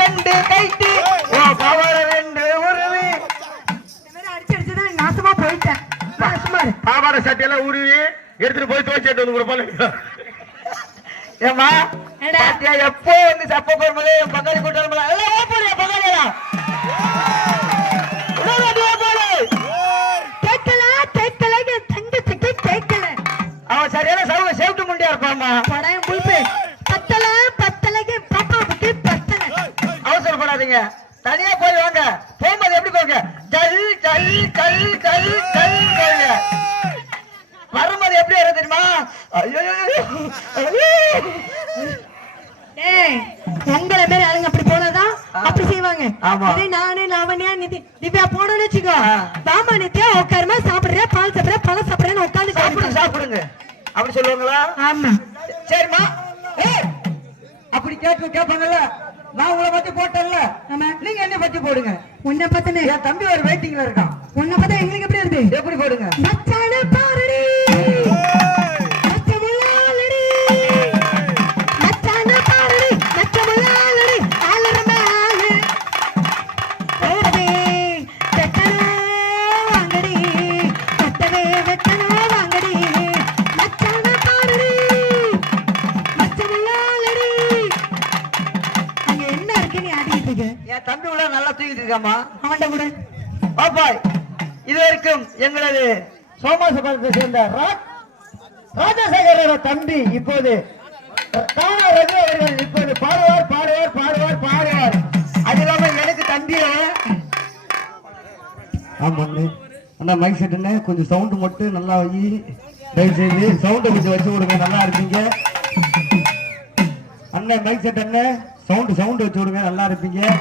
ரெண்டு கைட்டு. O power ரெண்டு உருவி. அடிச்சு அடிச்சு தான் நாசமா போயிட்டேன். பாவாடை சட்டையெல்லாம் உருவி எடுத்துட்டு போய் துவைச்சிட்டு வந்து கொடுப்பாங்க ஏமா? எப்போ வந்து சப்ப போடும்போது என் பங்காளி கூட்டு வரும்போது எல்லாம். பங்காளியா கேட்கல என் கேட்கல. அவன் சரியான சவுக சேஃப்டி முண்டியா இருப்பாமா படம் முழுப்பு பத்தல அவசரப்படாதீங்க தனியா போய் வாங்க. போகும்போது எப்படி போங்க ஜல் ஜல் ஜல் ஜல் ஜல் போங்க வரும்போது எப்படி வர தெரியுமா? உங்களை மாதிரி ஆளுங்க அப்படி போனாதான் அப்படி செய்வாங்க. ஆமா. இதே நானு லாவண்யா நிதி திவ்யா போனோம்னு வச்சுக்கோ. வாமா நித்யா உட்காருமா சாப்பிடுறியா பால் சாப்பிடுறியா பழம் சாப்பிடுறேன்னு உட்காந்து சாப்பிடுங்க சாப்பிடுங்க. அப்படி சொல்லுவாங்களா? ஆமா. சரிம்மா. அப்படி கேட்பாங்கல்ல. நான் உங்களை பத்தி போட்டேன்ல ஆமா பத்தி போடுங்க. உன்னை பார்த்தனே என் தம்பி ஒரு வெயிட்டிங்ல இருக்கான். உன்னை பார்த்தா எங்களுக்கு எப்படி இருக்கு? எப்படி போடுங்க? இருக்க என் தம்பி கூட நல்லா தூக்கிட்டு இருக்காமா அவன்கிட்ட கூட. பாப்பாய் இது வரைக்கும் எங்களது சோமாசபுரத்தை சேர்ந்த ராஜசேகரோட தம்பி இப்போது தானா அவர்கள் இப்போது பாடுவார் பாடுவார் பாடுவார் பாடுவார். அது இல்லாம எனக்கு தம்பி ஆமாங்க. அண்ணா மைக் செட்டுன்னு கொஞ்சம் சவுண்டு மட்டும் நல்லா வை. தயவு செய்து சவுண்டை கொஞ்சம் வச்சு விடுங்க. நல்லா இருப்பீங்க. அண்ணன் மைக் செட் அண்ணன் சவுண்டு சவுண்டு வச்சு விடுங்க. நல்லா இருப்பீங்க.